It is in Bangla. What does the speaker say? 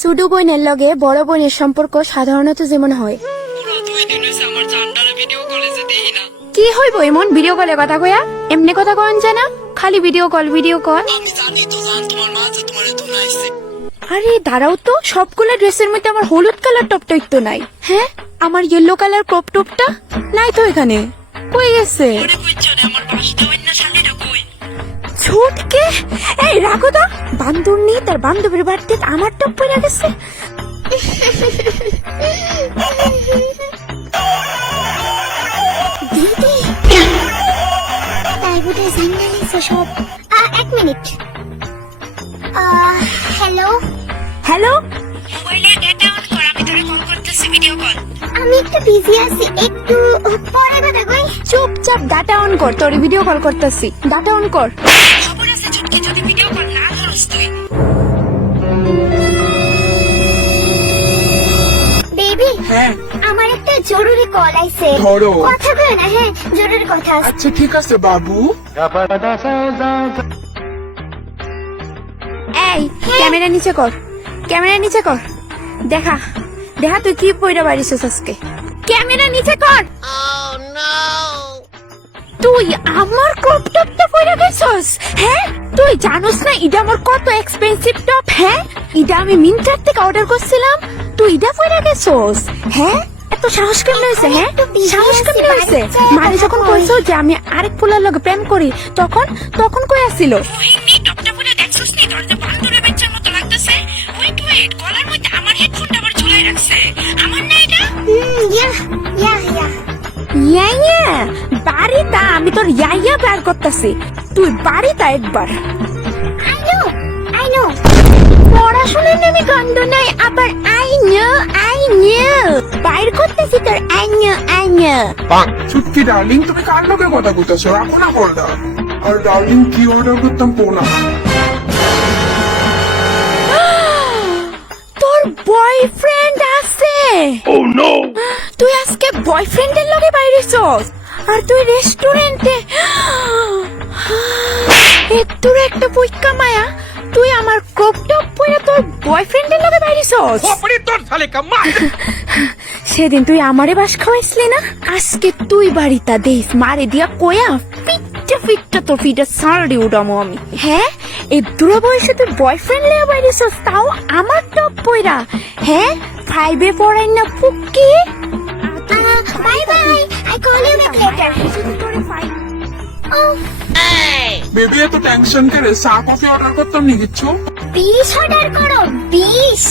ছোট বোনের লগে বড় বোনের সম্পর্ক সাধারণত যেমন হয়। কি হইব এমন ভিডিও কলে কথা কয়া? এমনি কথা কন জানা, খালি ভিডিও কল ভিডিও কল। আরে দাঁড়াও তো, সবগুলা ড্রেসের মধ্যে আমার হলুদ কালার টপটা তো নাই। হ্যাঁ, আমার ইয়েলো কালার ক্রপ টপটা নাই তো এখানে, কই গেছে? ছুটকে এই রাখো তো, বান্ধব নেই, তার বান্ধবীর বাড়িতে আমার টপ পরে গেছে। দিদি তাই বোধহয় জানাইছে সব। এক মিনিট। হ্যালো হ্যালো, আমি একটু বিজি আছি, একটু পরে কথা কই। চুপচাপ ডাটা অন কর, তোর ভিডিও কল করতেছি, ডাটা অন কর। বেবি, হ্যাঁ আমার একটা জরুরি কল আইছে। ধরো। কথা কই না? হ্যাঁ, জরুরি কথা আছে। আচ্ছা ঠিক আছে বাবু। এই ক্যামেরা নিচে কর, ক্যামেরা নিচে কর, দেখা দেখা তুই কি পয়রা বাড়িছিস আজকে। ক্যামেরা নিচে কর। তুই আমার ক্রপ টপটা পয়রা গেছস? হ্যাঁ, তুই জানোস না এটা আমার কত এক্সপেন্সিভ টপ? হ্যাঁ, এটা আমি মিন্ত্রার থেকে অর্ডার করছিলাম, তুই এটা পয়রা গেছস? হ্যাঁ, এত সাহস কেমনে হয়েছে? হ্যাঁ, সাহস কেমনে হয়েছে? মানে যখন কইছো যে আমি আরেক পোলার লগে প্রেম করি, তখন তখন কই আসছিল? ইয়া ইয়া ইয়া ইয়াইয়া বাড়িটা আমি তোর ইয়াইয়া বের করতেছি, তুই বাড়িটা একবার। আই নো পড়াশোনার নামে গন্ধ নাই, আবার আই নো বাইর করতেছি তোর আই নো। চুটকি ডার্লিং, তুমি কার লগে কথা কইতাছো? রাখো না কলটা। আর ডার্লিং কি অর্ডার করতাম পোনা। তোর বয়ফ্রেন্ড আছে? তুই আজকে বয়ফ্রেন্ডের লগে বাইরেছস, আর তুই রেস্টুরেন্টে। তোর একটা পৈক্কা মায়া, তুই আমার ক্রপ টপ পরে তোর বয়ফ্রেন্ডের লগে বাইরেছস। সেদিন তুই আমারে বাস খাওয়াইছিলি না, আজকে তুই বাড়িটা দেস মারে দিয়া কয়া ফিটটা ফিটটা তোর ফিটা সারডি উড়ামো আমি। হ্যাঁ, এই দুরা বয়সে তুই বয়ফ্রেন্ড লিয়ে বাইরেছস, তাও আমার টপ পয়রা। হ্যাঁ, 5-এ পড়াই না পুকি। Bye bye, I call you back later. Baby এত টেনশন করে চা কফি অর্ডার করতাম নি কিচ্ছু। 20 অর্ডার করো, 20।